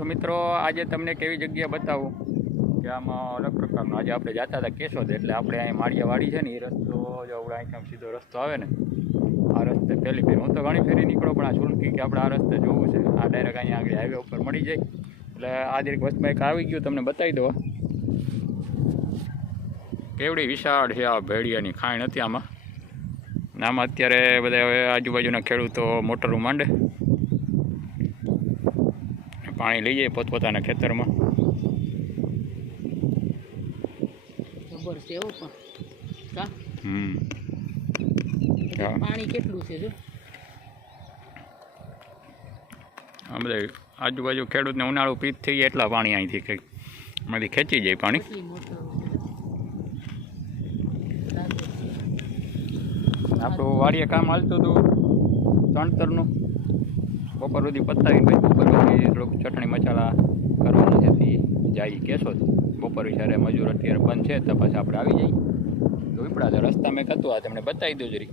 તો મિત્રો આજે તમને કેવી જગ્યા બતાવું કે આમાં અલગ પ્રકારનો આજે આપણે જતા હતા કેશોદ એટલે આપણે અહીં માળિયાવાડી છે ને એ રસ્તો જો આપણે અહીંથી સીધો રસ્તો આવે ને આ રસ્તે પહેલી ફેર હું તો ઘણી ફેરી નીકળો પણ આ સુલકી કે આપણે આ રસ્તે જોવું છે આ ડાયરેક્ટ અહીંયા આગળ હાઈવે ઉપર મળી જાય એટલે આ દરેક બસમાં એક આવી ગયું તમને બતાવી દો કેવડી વિશાળ છે આ ભેડિયાની ખાણ હતી આમાં અત્યારે બધા હવે આજુબાજુના ખેડૂતો મોટરો માંડે પાણી લઈ જાય પોતપોતાના ખેતરમાં પાણી કેટલું છે જો આ બધા આજુબાજુ ખેડૂતને ઉનાળુ પીત થઈ જાય એટલા પાણી અહીંથી કંઈક આમાંથી ખેંચી જાય પાણી આપણું વાડીએ કામ હાલતું હતું ચણતરનું બપોર સુધી પતાવીને પછી બપોર પછી થોડુંક ચટણી મસાલા કરવાનું છે તે જાય કેશોદ બપોર વિચારે મજૂર અત્યારે બંધ છે તો પછી આપણે આવી જઈએ તો વિપડા તો રસ્તા મેં હતું આ તમને બતાવી દઉં જરી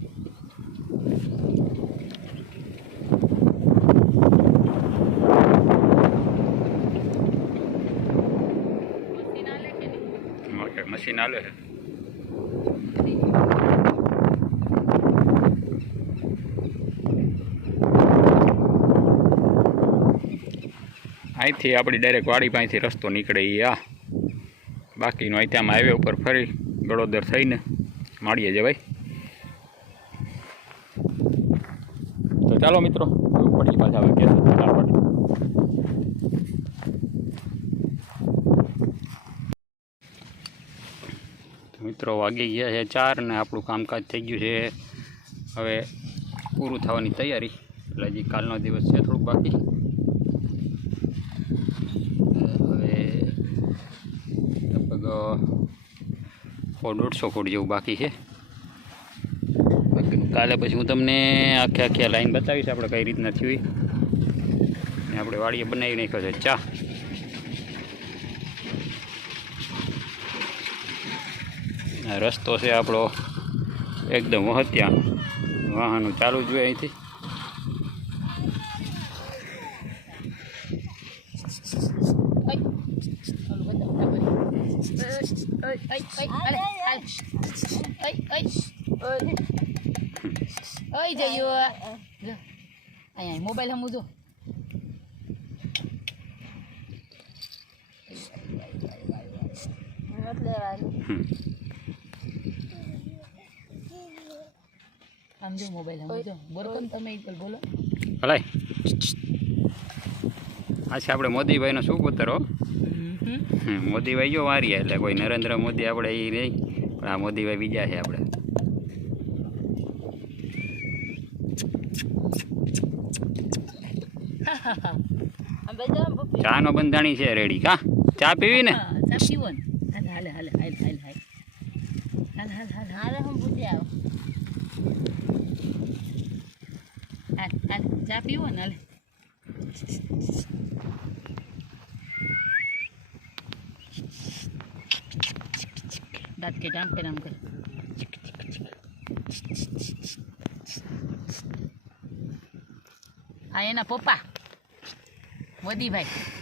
મશીન હાલે છે અહીંથી આપણી ડાયરેક્ટ વાડી પાસેથી રસ્તો નીકળે એ આ બાકીનો અહીંથી આમ હાઈવે ઉપર ફરી ગળોદર થઈને માળીએ જવાય તો ચાલો મિત્રો પડી પાછા હવે કેશોદ ફટાફટ મિત્રો વાગી ગયા છે 4 ને આપણું કામકાજ થઈ ગયું છે હવે પૂરું થવાની તૈયારી એટલે હજી કાલનો દિવસ છે થોડુંક બાકી લગભગ 150 ફૂટ જેવું બાકી છે કાલે પછી હું તમને આખી લાઈન બતાવીશ આપણે કઈ રીતના થયું ને આપણે વાડીએ બનાવી નાખ્યો છે ચા રસ્તો છે આપણો એકદમ વહત્યા વાહનો ચાલુ જ હોય અહીંથી મોબાઈલ હમું જો આમ જો મોબાઈલ હમું જો બોલો તમે બોલો ભલાઈ આ છે આપણે મોદીભાઈનો શું ઉતરો મોદીભાઈ જો વારીએ એટલે કોઈ નરેન્દ્ર મોદી આપણે એ નહીં પણ આ મોદીભાઈ બીજા છે આપણે ચા નો બંધાણી છે રેડી કા ચા પીવી ને ચા પીવો ને હાલે હાલે હાલ હાલ હાલ હાલ હાલ હાલ હાલે હમ પૂછ્યા હાલ હાલ ચા પીવો ને હાલે દાંત કે ડામ કરે આ એના પપ્પા મોદીભાઈ